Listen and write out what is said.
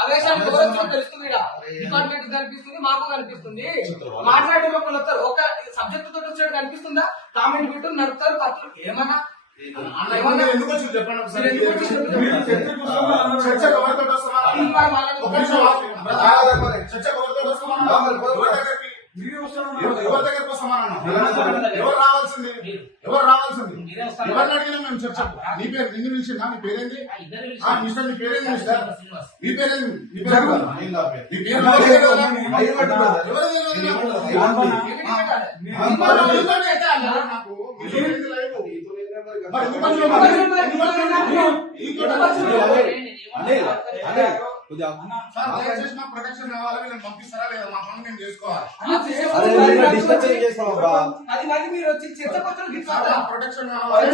ఆవేశాన్ని తెలుస్తుంది, డిపార్ట్మెంట్ కనిపిస్తుంది, మాకు కనిపిస్తుంది. మాట్లాడే లోపల వస్తారు, ఒక సబ్జెక్ట్ తోటి వచ్చాడు కనిపిస్తుందా? కామెంట్ పెట్టు నడుపుతారు, పత్రులు ఏమన్నా ఎందుకు వచ్చి చెప్పండి ఒకసారి. ఎవరి దగ్గరకు వస్తామన్నా? ఎవరు రావాల్సింది? ఎవరు అడిగినా మేము చర్చకు. నీ పేరు నిన్ను పిలిచిందా? నీ పేరేంది మిస్టర్? నీ పేరేంది మిస్టర్? నీ పేరేంది? నీ పేరు ప్రొటెక్షన్ కావాలి, వీళ్ళని పంపిస్తారా లేదా? మా పని మేము చేసుకోవాలి. అది మీరు వచ్చి చర్చ పత్రం ప్రొటెక్షన్ కావాలి.